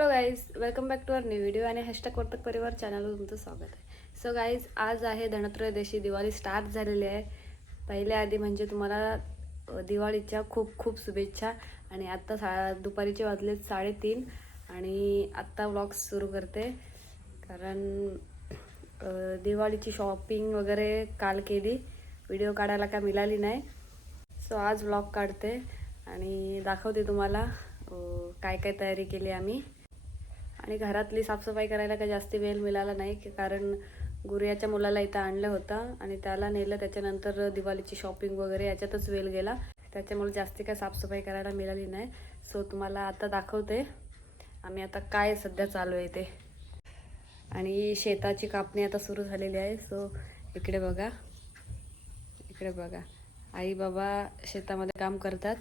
Hello guys welcome back to our new video आणि hashtag Vartak Parivar चॅनलवर तुमचं स्वागत आहे. सो गाईज आज आहे धनत्रयोदशी दिवाळी स्टार्ट झालेली आहे. पहिल्या आधी म्हणजे तुम्हाला दिवाळीच्या खूप खूप शुभेच्छा. आणि आत्ता सा दुपारीचे वाजले साडेतीन. आणि आत्ता व्लॉग्स सुरू करते. कारण दिवाळीची शॉपिंग वगैरे काल केली. व्हिडिओ काढायला काय मिळाली नाही. सो आज व्लॉग काढते. आणि दाखवते तुम्हाला काय काय तयारी केली आम्ही. आणि घरातली साफसफाई करायला काही जास्ती वेळ मिळाला नाही की कारण गुरियाच्या मुलाला इथं आणलं होतं आणि त्याला नेलं. त्याच्यानंतर दिवाळीची शॉपिंग वगैरे याच्यातच वेळ गेला. त्याच्यामुळे जास्ती काय साफसफाई करायला मिळाली नाही. सो तुम्हाला आता दाखवते आम्ही आता काय सध्या चालू आहे ते. आणि शेताची कापणी आता सुरू झालेली आहे. सो इकडे बघा. इकडे बघा. आई बाबा शेतामध्ये काम करतात.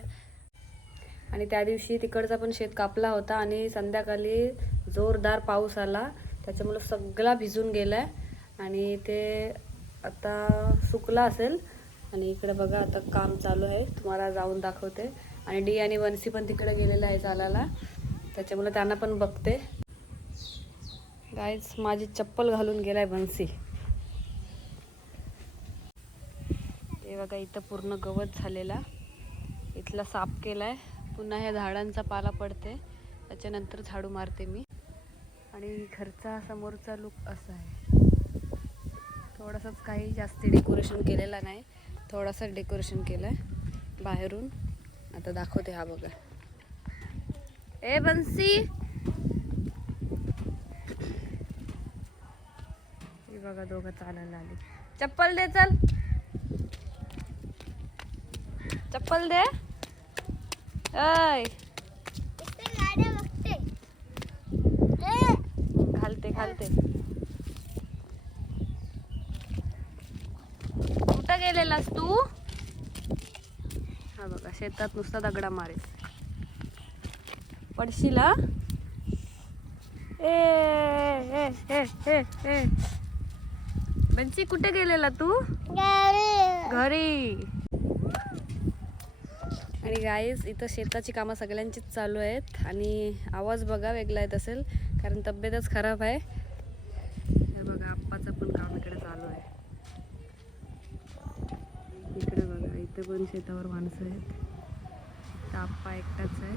आणि त्या दिवशी तिकडचा पण शेत कापला होता आणि संध्याकाळी जोरदार पाऊस आला. त्याच्यामुळं सगळा भिजून गेलाय. आणि ते आता सुकला असेल. आणि इकडे बघा आता काम चालू आहे. तुम्हाला जाऊन दाखवते. आणि डी आणि वनसी पण तिकडे गेलेला आहे चालायला त्याच्यामुळे त्यांना पण बघते. गाईज माझी चप्पल घालून गेलाय बन्सी ते बघा इथं पूर्ण गवत झालेला. इथला साफ केलाय. पुन्हा ह्या झाडांचा पाला पडते. त्याच्यानंतर झाडू मारते मी. आणि घरचा समोरचा लुक असा आहे. थोडंसंच काही जास्त डेकोरेशन केलेलं नाही. थोडंसं डेकोरेशन केलं आहे बाहेरून. आता दाखवते हा बघा. ए बन्सी! बघा दोघं चालायला आली. चप्पल दे चल. चप्पल दे. अय घालते घालते कुठं गेलेलास तू? हा बघा शेतात नुसता दगडा मारेल. पडशील? ए ए ए ए ए. बंसी कुठे गेलेला तू? घरी. आणि गाईज इथं शेताची कामं सगळ्यांचीच चालू आहेत. आणि आवाज बघा वेगळा येत असेल कारण तब्येतच खराब आहे. हे बघा आप्पाचं पण काम इकडे चालू आहे. इकडे बघा इथं पण शेतावर माणसं आहेत. इथं आप्पा एकटाच आहे.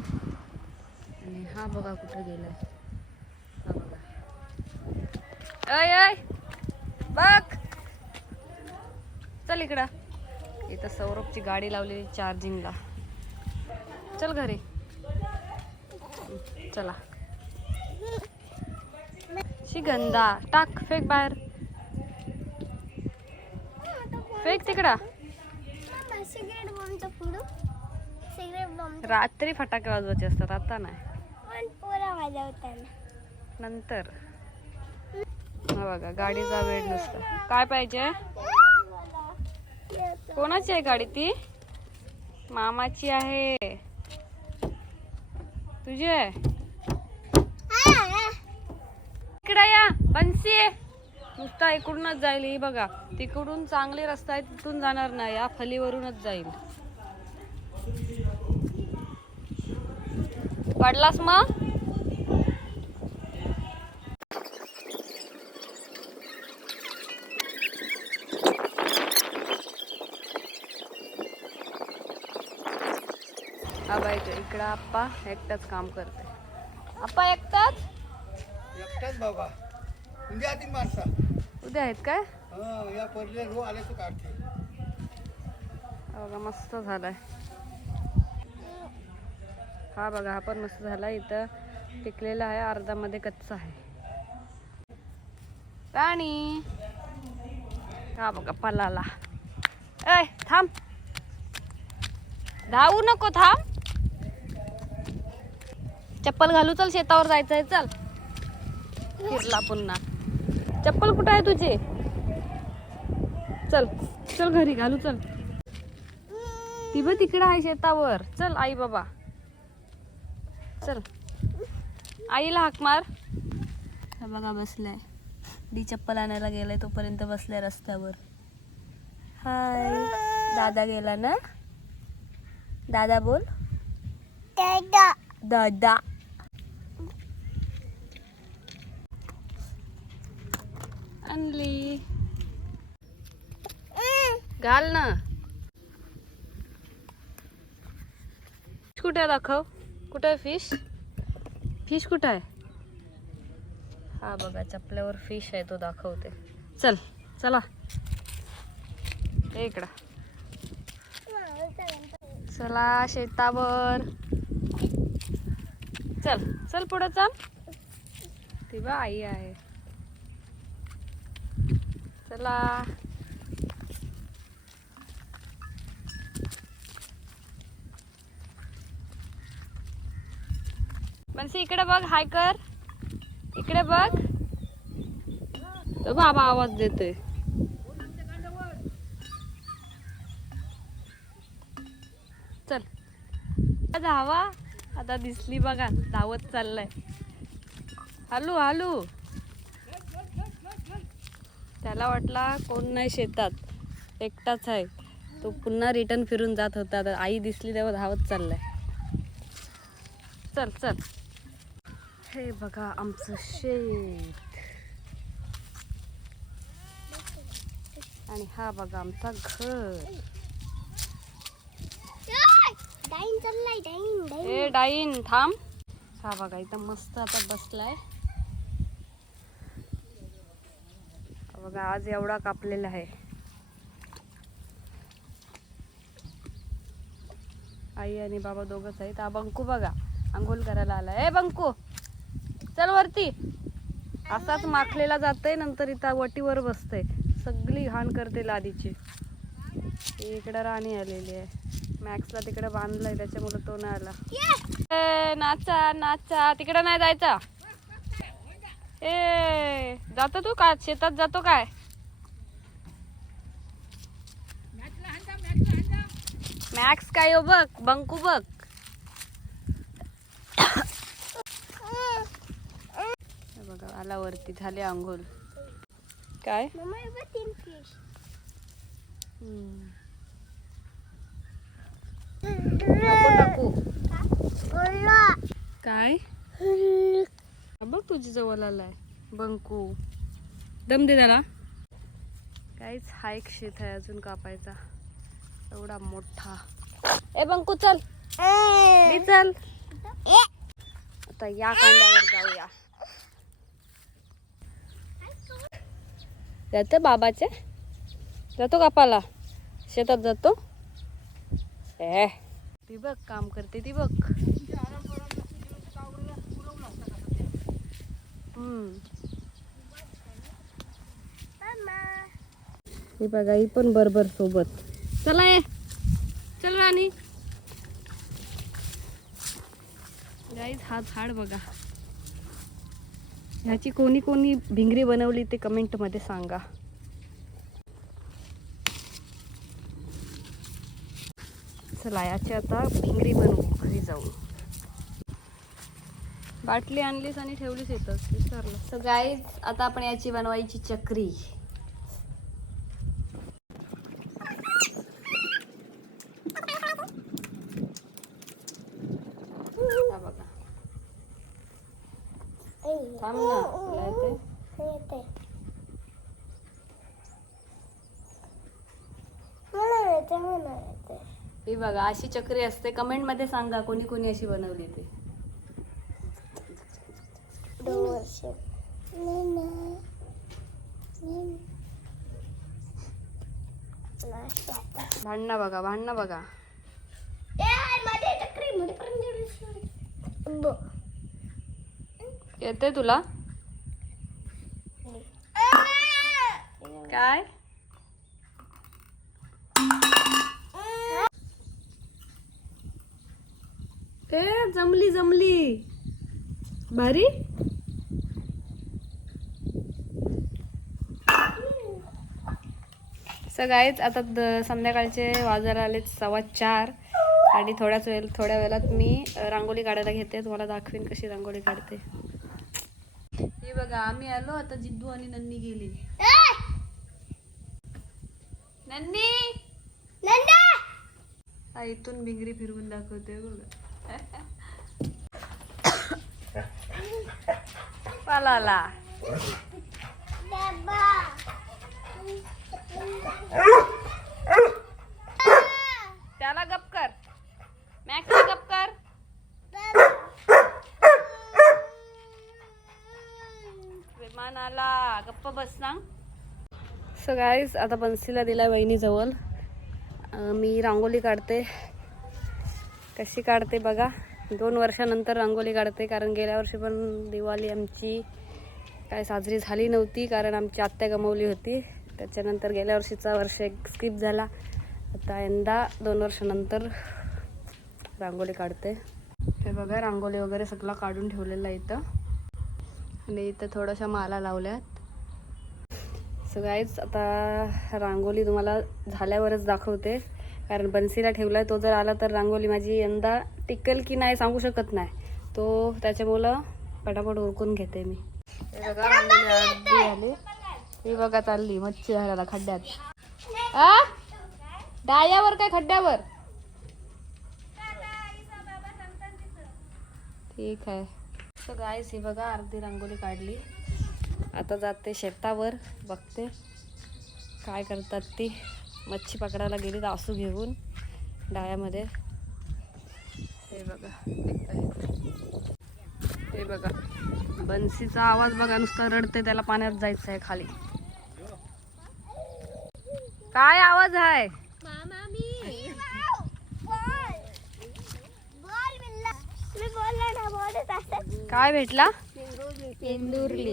आणि हा बघा कुठं गेलाय. हा बघा. अय अय बघ! चल इकडं. इथं सौरभची गाडी लावलेली चार्जिंगला चल घरी. चला. शिगंधा टाक फेक बाहेर. फेक तिकडा. सिगरेट बॉम्बचा सिगरेट बॉम्ब रात्री फटाके वाजवायचे असतात आता नाही. पण पोरा वाजवताना नंतर. हा बघा गाडीचा वेळ नसता. काय पाहिजे? कोणाची आहे गाडी ती? मामाची आहे. तुझी? आहे इकडे या बन्सी. नुसता इकडूनच जाईल ही बघा. तिकडून चांगले रस्ता आहे तिथून जाणार नाही. या फलीवरूनच जाईल. पडलास मग हा बाई इकडं आप्पा एकटाच काम करते आप्पा एकटाच? एकटाच बाबा. उद्या ती माणसा. उद्या आहेत काय? हा या पडले रो आले तर काढते. बघा मस्त झालाय. हा बघा हा पण मस्त झाला. इथं पिकलेला आहे अर्धामध्ये कच्चा आहे. पाणी हा बघा पलाला. ऐ थांब. धावू नको थांब. चप्पल घालू चल शेतावर जायचंय चल. फिरला पुन्हा. चप्पल कुठं आहे तुझी? चल चल घरी घालू चल. ती बघ तिकडं आहे शेतावर. चल आई बाबा. चल. आईला हाक मार. हा बघा बसलाय. डी चप्पल आणायला गेलाय तोपर्यंत बसलाय रस्त्यावर. हाय. दादा गेला ना? दादा बोल. दादा. आणली. घाल ना. कुठे दाखव. कुठे आहे फिश फिश कुठं आहे? हा बघा चपल्यावर फिश आहे तो दाखवते. चल चला. इकडं. चला शेतावर. चल चल पुढं चल. ती बा आई आहे. चला. मनसी इकडे बघ हाय कर. इकडे बघ. तो बाबा आवाज देतोय. चल. धावा आता दिसली बघा धावत चाललाय. हलू हलू. त्याला वाटला कोण नाही शेतात एकटाच आहे. तो पुन्हा रिटर्न फिरून जात होता. आता आई दिसली तेव्हा धावत चाललाय. चल चल. हे बघा आमचं शेत. आणि हा बघा आमचा घर. डाईन डाईन थांब. हा बघा इथं मस्त आता बसलाय हा बघा आज एवढा कापलेला आहे. आई आणि बाबा दोघच आहेत. हा बंकू बघा आंघोळ करायला आलाय. ए बंकू चल वरती. असाच माखलेला जातोय नंतर इथं वटीवर बसतय. सगळी घाण करते लादीची. इकडे राणी आलेली आहे. मॅक्सला तिकडे बांधलंय त्याच्यामुळे तो नाही आला. ए नाचा नाचा. तिकडे नाही जायचा. ए जातो तू का? शेतात जातो काय? मॅक्स काय हो बघ बंकू बघ. बघा आला वरती झाले आंघोळ. काय? हे टाकू काय? बघ तुझी जवळ आलाय. बंकू. दम दे त्याला. काहीच हा एक शेत आहे अजून कापायचा. एवढा मोठा. ए बंकू चल. मी चल. आता या कांड्यावर जाऊया. जाते बाबाचे? जातो कापाला शेतात जातो? ए. ती बघ काम करते ती बघ. हे बघा ही पण बरोबर सोबत. चला ये. चल राणी. गाईज हा झाड बघा. ह्याची कोणी कोणी भिंगरी बनवली ते कमेंटमध्ये सांगा. चला याची आता भिंगरी बनवू घरी जाऊन. बाटली आणलीस आणि ठेवलीस येतच विसरलं सो गाईज आता आपण याची बनवायची चक्री हा बघा थांब ना तुला येते ही बघा अशी चक्री असते. कमेंटमध्ये सांगा कोणी कोणी अशी बनवली ते? भांडणं बघा भांडणं बघा. येते तुला? काय? ए जमली जमली. भारी? सगळ्याच आता द- संध्याकाळचे वाजायला आले सव्वा चार. आणि थोड्याच वेळ थोड्या वेळात मी अ, रांगोळी काढायला घेते. तुम्हाला दाखवेन कशी रांगोळी काढते. हे बघा आम्ही आलो आता जिद्दू आणि नन्नी गेली. नन्नी! हा इथून भिंगरी फिरवून दाखवते बघा. पालाला. त्याला गप कर. मॅक्स गप कर आला गप्प बस ना. सो गाईज आता बन्सीला दिला वहिनीजवळ. मी रांगोळी काढते. कशी काढते बघा. दोन वर्षानंतर रांगोळी काढते कारण गेल्या वर्षी पण दिवाळी आमची काय साजरी झाली नव्हती कारण आमची आत्या गमावली होती. त्याच्यानंतर गेल्या वर्षीचा वर्ष एक स्किप झाला. आता यंदा दोन वर्षानंतर रांगोळी काढते. हे बघा रांगोळी वगैरे सगळं काढून ठेवलेलं आहे इथं. आणि इथं थोड्याशा माला लावल्यात. सो गाईज आता रांगोळी तुम्हाला झाल्यावरच दाखवते. कारण बन्सीला ठेवलाय तो जर आला तर रांगोळी माझी यंदा टिकल की नाही सांगू शकत नाही. तो त्याच्यामुळं पटापट उरकून घेते मी. हे बघा अर्धी ही बघा चालली मच्छी घालायला खड्ड्यात. आ? डायावर काय खड्ड्यावर? ठीक आहे. सो गायस ही बघा अर्धी रांगोळी काढली. आता जाते शेतावर बघते काय करतात ती. मच्छी पकडायला गेली दासू घेऊन डाळ्यामध्ये. हे बघा हे बघा बन्सीचा आवाज बघा नुसतं रडते त्याला पाण्यात जायचं आहे खाली. काय आवाज आहे मामा मी बोल बिल्ला मी बोलला ना बोलत असत काय भेटला? पेंदुर्ली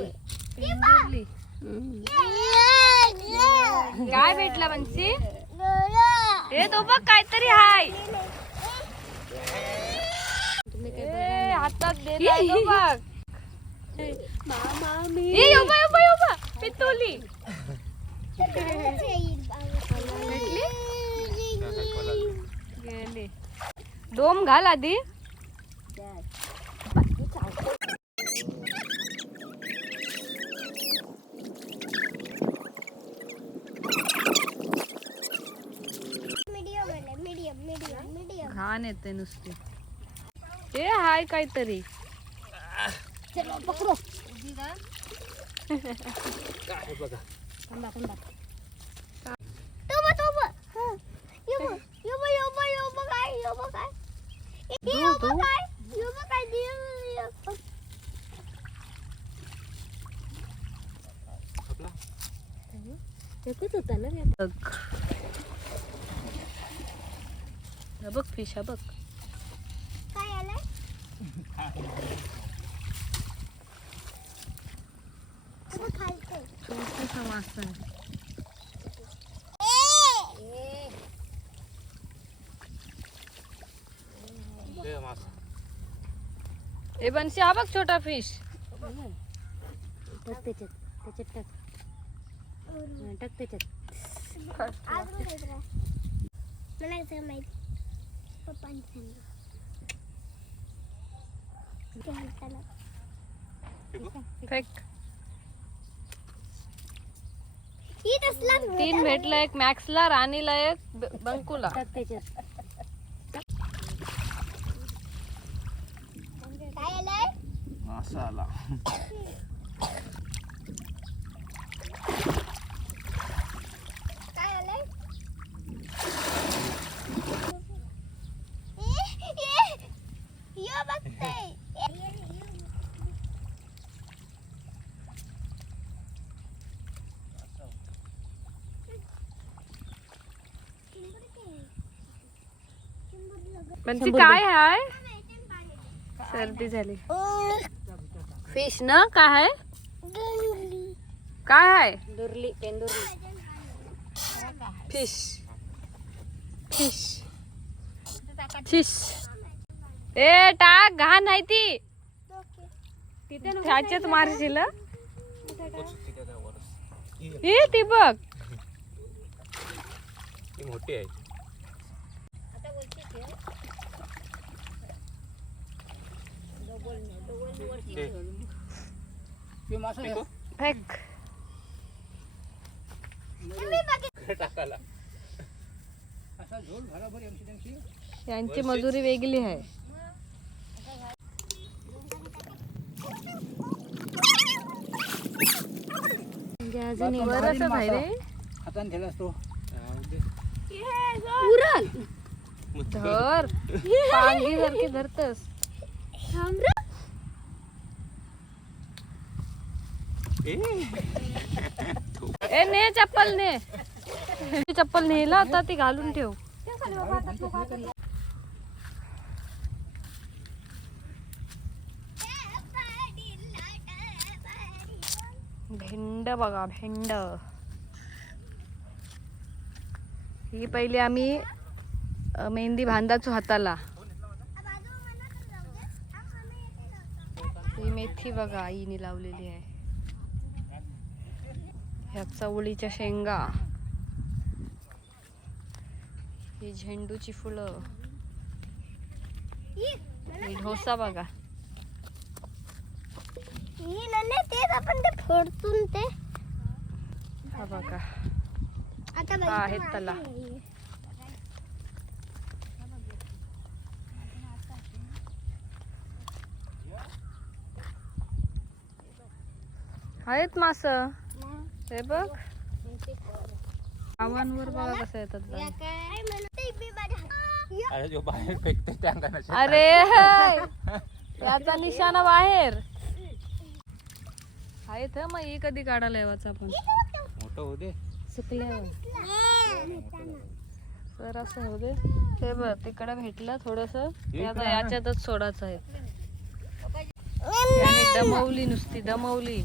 काय भेटला बन्सी ए तो बघ काहीतरी हाय. हातात बघ. मामा मी. पितोली. गेली. डोम घाल आधी. घाण येते नुसती. ए हाय काहीतरी. चलो पकडो. फिश हा बघ. काय आहे. ए बनशी हा बघ छोटा फिश अजून काही त्रास. मला कसं माहीत पप्पांनी सांगितलं ते हाताला. फेक ही तसलाच भूत तीन. भेटलं एक मॅक्सला राणीला एक बंकुला. काय आलंय असं आला काय आलंय ए, ए, यो बघतोय. म्हणजे काय आहे सर्दी झाली. फिश ना? काय आहे काय आहे दुर्ली पेंदुर्ली फिश. फिश. फिश. ए टाक घाण आहे ती. त्याच्यात मारशील हं? ए ती बघ. मोठी आहे. फेक. टाकाला यांची मजुरी वेगळी आहे. म्हणजे अजून बरंच आहे रे हाताने ठेलास तो उरल. धर. पांगी सारखी धरतस. ए ने चप्पल ने. चप्पल नेला होता ती घालून ठेव. भेंड बघा भेंड. ही पहिले आम्ही मेहंदी बांधाचो हाताला. ही मेथी बघा आईने लावलेली आहे. ह्या चवळीच्या शेंगा. ही झेंडूची फुलं. ही ढोसा बघा. नन्हे तेच आपण ते फोडतून ते. हा बघा. हा आहेत त्याला आहेत मास. हे बघ. आव्हानवर बघा कसं येतात बाहेर फेकते अरे. याचा निशाणा बाहेर. आहेत हं, मग ही कधी काढायला येवाचं आपण. मोठं होऊ दे. तर असं होऊ दे. हे बघ तिकडं भेटलं थोडस. याच्यातच सोडायचं आहे. आणि दमवली नुसती दमवली.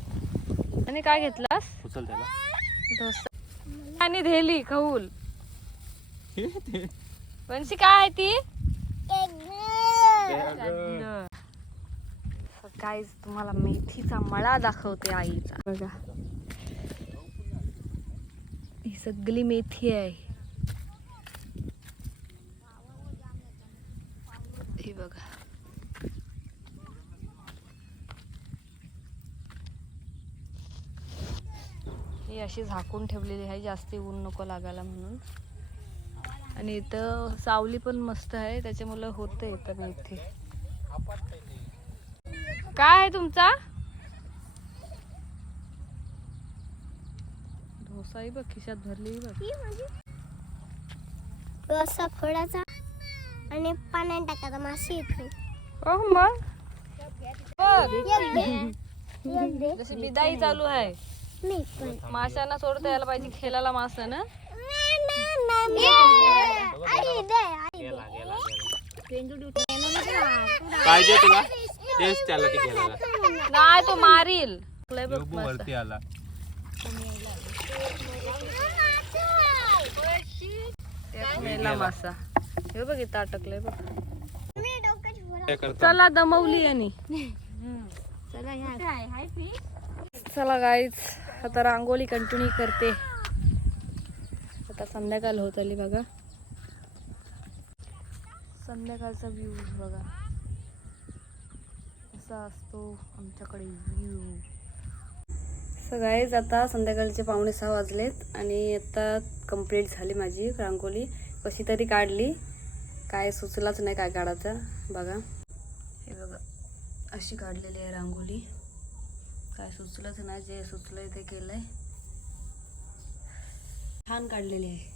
आणि काय घेतलास? उचल त्याला. आणि धेली खऊल. वंशी काय आहे ती? काय तुम्हाला मेथीचा मळा दाखवते आईचा. बघा. ही सगळी मेथी आहे. ही बघा. ही अशी झाकून ठेवलेली आहे जास्ती ऊन नको लागायला म्हणून. आणि इथं सावली पण मस्त आहे त्याच्यामुळे होतं इथं मेथी काय आहे तुमचा? डोसाही बघ खिशात भरली बघ. फोडाचा आणि पाण्यात टाकायचा मासे येतो हो मग. जशी बिदाई चालू आहे. मी पण. माशांना सोडता यायला पाहिजे खेळायला मासा ना. आई दे आई दे पाहिजे तुला? तेच त्याला ते खेळायला. नाही तो मारील. वरती आला. मासा. हे बघ इथं अटकलंय बघ. चला दमवली यांनी. चला गाईज आता रांगोळी कंटिन्यू करते. आता संध्याकाळ होत आली बघा. संध्याकाळचा व्ह्यू बघा. असा असतो आमच्याकडे व्ह्यू सगळेच आता संध्याकाळचे पावणे सहा वाजलेत आणि आता कंप्लीट झाली माझी रांगोळी. कशी तरी काढली. काय सुचलाच नाही काय काढायचं. बघा. हे बघा. अशी काढलेली आहे रांगोळी. काय सुचलंच नाही जे सुचलंय ते केलंय. छान काढलेली आहे.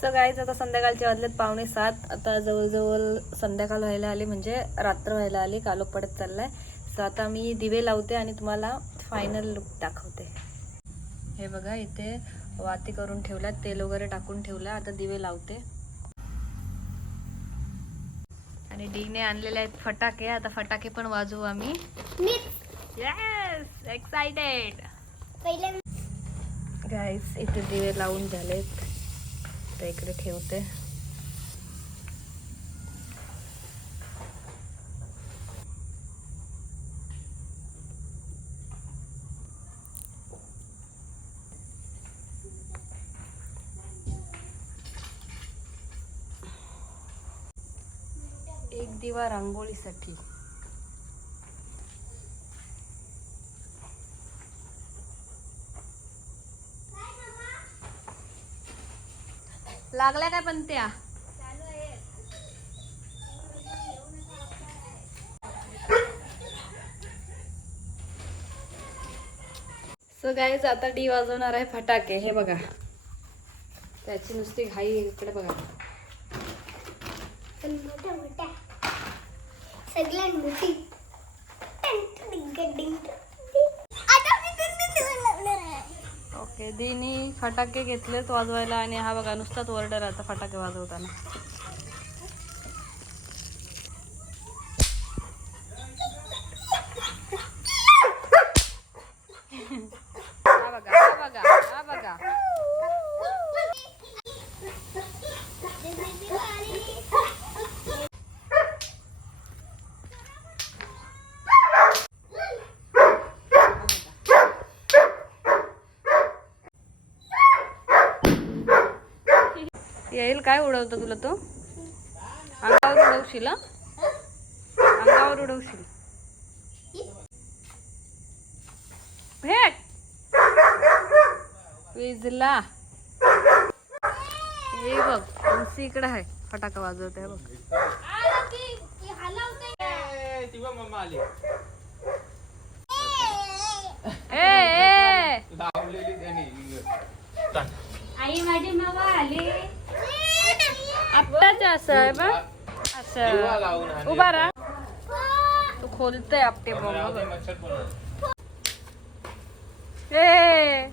सो गाईज आता संध्याकाळचे वाजलेत पावणे सात. आता जवळजवळ संध्याकाळ व्हायला आली म्हणजे रात्र व्हायला आली कालोख पडत चाललाय. सो आता मी दिवे लावते आणि तुम्हाला फायनल लुक दाखवते. हे बघा इथे वाती करून ठेवल्यात तेल वगैरे टाकून ठेवलं आता दिवे लावते. आणि डीने आणलेले आहेत फटाके. आता फटाके पण वाजवू आम्ही. येस गाईस इथे दिवे लावून झालेत. तर इकडे ठेवते. एक दिवा रांगोळीसाठी. लागल्या काय पण त्या सो आता डी वाजवणार आहे फटाके. हे बघा. त्याची नुसती घाई इकडे बघा. सगळ्यात मोठी ओके दिनी फटाके घेतलेत वाजवायला आणि हा बघा नुसताच ऑर्डर आता फटाके वाजवताना हा बघा हा बघा हा बघा येईल काय उडवतो तुला तो? अंगावर उडवशील हा? अंगावर उडवशील. भेट. विजला. हे बघ उंची इकडे आहे. फटाका वाजवत आहे बघ. ए आई माझी मावा आली. आपटाच असं आहे बघ असं. उभा राहा. तू खोलतय आपटे ए.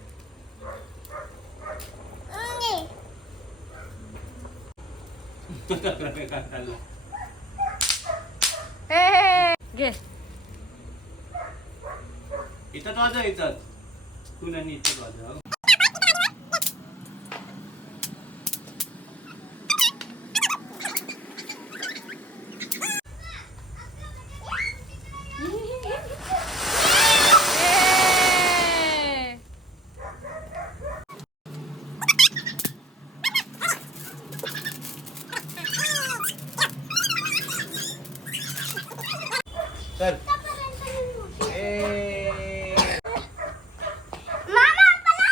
घे. इथं तू नाही इथं ए! चल ए मामा पळा!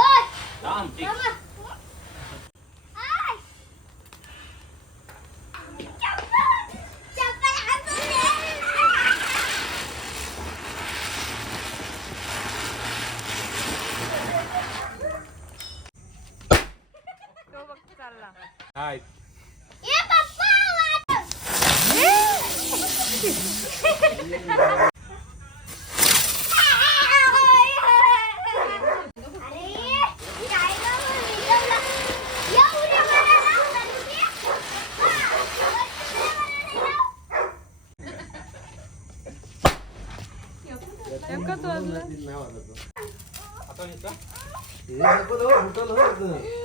ओय, थांब ठीक मामा. आय. चप्पल, चप्पल हातून दे. तो बघ चालला हाय ये पप्पा वाट. अरे काय गं विजवला. या उड्या मारायला चालली. एकच वाजलं आता